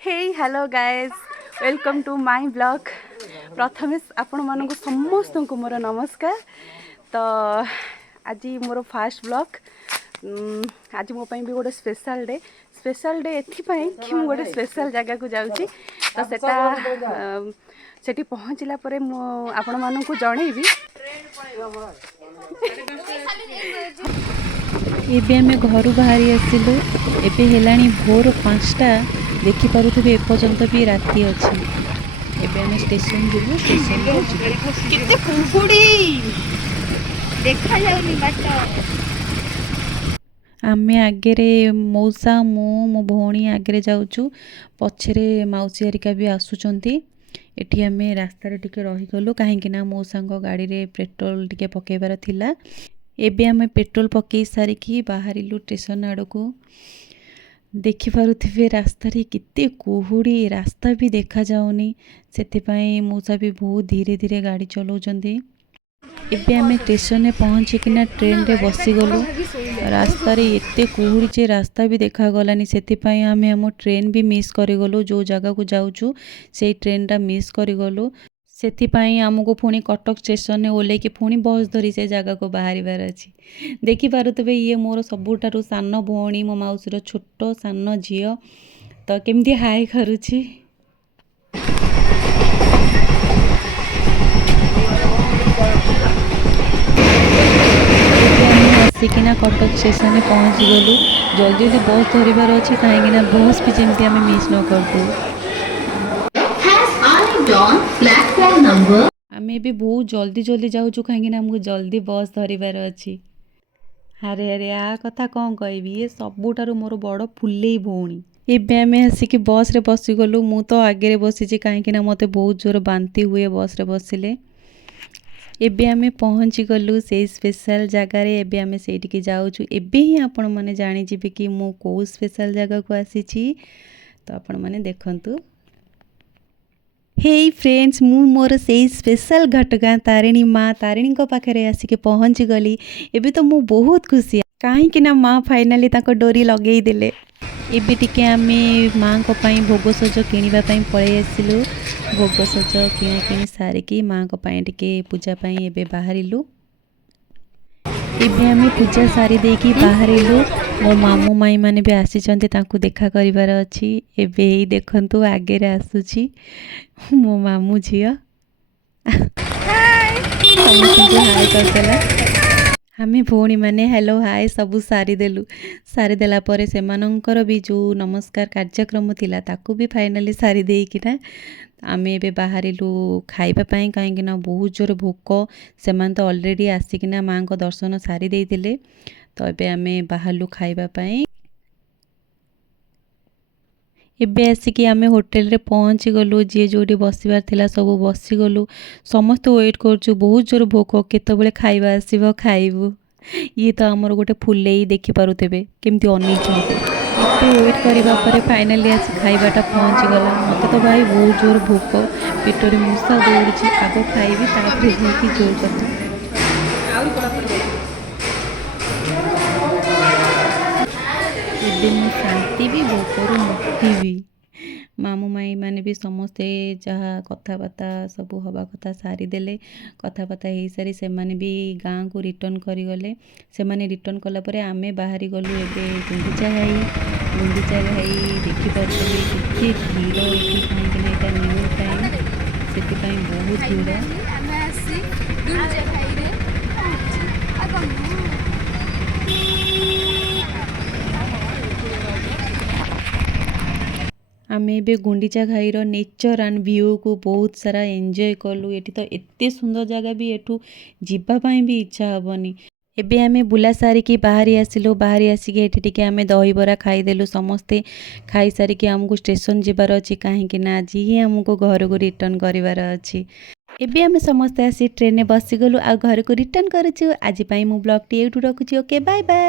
Hey hello guys welcome to my blog. प्रथमे आपण मानक समस्त को मोर नमस्कार। तो आज मोर फास्ट ब्लॉग। आज मो भी गोटे स्पेशल डे एथिपाई कि मु गोटे स्पेशल जगह को जाउची। तो सेठी पहुँचला परे मु आपण मानक जनइबी। एबे आमे घरु बाहरी आसिलु। एबे हेलाणी भोर 5टा देखिपारुथिबे एपर्यंत भी राति अछि। एबे आमे स्टेशन जिबु। स्टेशन को केते कुहुडी देखा जाउनी बाट। आमे आगे मौसा मो भौणी आगे जाऊचु, पछरे मौसी हरिका भी आसुचंती। एठी आमे रास्ता टिके रहीगलु कहीं ना मौसा गाड़ी रे पेट्रोल टिके पकेबार थिला। एबे आमे पेट्रोल पकई सारिकी बाहरिलु स्टेशन आड़को। देखिपारुथिबे रास्ता रे किते कुहुडी, रास्ता भी देखा जाउनी। सेथिपाई मौसा भी बहुत धीरे धीरे गाड़ी चलाउचंती। एबे आमे स्टेशन में पहुँचिकिना ट्रेन रे बसी गलु। रास्ता रे एते कुहुडी जे रास्ता भी देखा गलानी। सेथिपाई आमे हम ट्रेन भी मिस करि गलु। जो जगह को जाउचु सेई ट्रेन टा मिस करि गलु। सेथिपाई आमको पुणी कटक स्टेशन में ओल्हे पुणी बस धरी से जगह को बाहर अच्छी। देखिपारे ये मोर सबुठारु सान भौणी, मो मौसीर छोट सान झील। तो केमती हाय करुछि। आसिकिना कटक स्टेशन में पहुँची गलु। जल्दी जल्दी बस धरबार अच्छी कहीं बस भी जमी आम मिस न करदे। आमे भी बहुत जल्दी जल्दी जाऊँ कहीं आमको जल्दी बस धरबार अच्छी। अरे अरे आ कथा कौन कहबी, ये सबुठारु मोर बड़ फुलेई भौणी। एबे आमे आसिक बस रे बसी गलु। मु तो आगे बसीची कहीं मते बहुत जोर बांती हुए बस रे बसिले। एबे आमे पहुँची गलु से स्पेशल जगार। एबे आमे सेठिके जाऊँ। एबे ही आपण माने जानी जिबे कि मु को स्पेशल जगह को आसीची। तो आपण माने देखंतु। हे फ्रेंड्स, मु मोर से स्पेशल घटगां तारिणी माँ तारिणी को पाखरे आसिके पहुँची गली। एबे तो मु बहुत खुशी कहीं ना माँ फाइनाली ताको डोरी लगेई देले। एबे टिके आमे माँ को पाई भोग सज किनिबा पाई पळै आसिलु। भोग सज किना किनी सारिकी माँ को पाई टिके पूजा पाई एबे बाहरिलु। एबे आमे पूजा सारी देकी बाहरिलु। मो मामू माई माने भी आसीचंती, तांको देखा करिवार अछि। एबे ही देखंतु आगे रे आसुची मो मामू झियो। हाय हाय करदेला। हमें भौणी माने हेलो हाय सबू सारी देलु। सारी देला परे सेमानंकर भी जो नमस्कार कार्यक्रम थिला ताकू भी फाइनली सारी देइकिना आमे एबे बाहरिलु खाइबा पाई कहीं ना बहुत जोर भोक। सेमान तो ऑलरेडी आसिकिना माँ को दर्शन सारी देइतिले। तो एबे आमे बाहरलु खाइबा पाई। एबे आसिकी आमे होटल रे पहुँची गलु। जे जोटी बसिबार थिला सब बसी गलु। समस्त वेट करछु, बहुत जोर भोक, केतबेले खाइबा आसीबो खाइबु। ये तो आमर गोटे फुलेई देखि पारुथेबे केमती अनिचंती। एते वेट करिबा परे फाइनली आसी खाइबाटा पहुँची गला। मते तो भाई बहुत जोर भोक, पेटरे मुसा दौड़ुछि। आगो खाइबी तापरे जाइकी जोर कथा। एबे मु शांति भी भोकरु मुक्ति भी। मामू माई माने भी समस्ते जहाँ कथाबार्ता सब हवा कथा सारी देले। कथाबार्ता हो सारी से माने भी गाँ को रिटर्न करी गले। से माने रिटर्न कला परे आमे बाहरी गलु। एबे गुंडीचा घाई देखि पारुथबे केते भीड़ एठी कहीं ना एटा न्यू टाइम सेति बहुत भीड़। आमे एबे गुंडीचा घाईर नेचर एंड व्यू को बहुत सारा एंजॉय कलु। एठी तो एते सुंदर जगह भी एठू जिबा पाई भी इच्छा हबनी। एबे आमे बुला सारी की बाहरी आसिलु। बाहरी आसिके एठी टिके आमे दही बरा खाई देलु। समस्ते खाई सारी की हमको स्टेशन जिबार अछि कहीं ना आज ही हमको घर को रिटर्न करिवार अछि। एबे आमे समस्ते आसी ट्रेन में बसी गलु आ घर को रिटर्न करूछु। आज पाई मु ब्लॉग टी एटू रखुछि। Okay bye bye.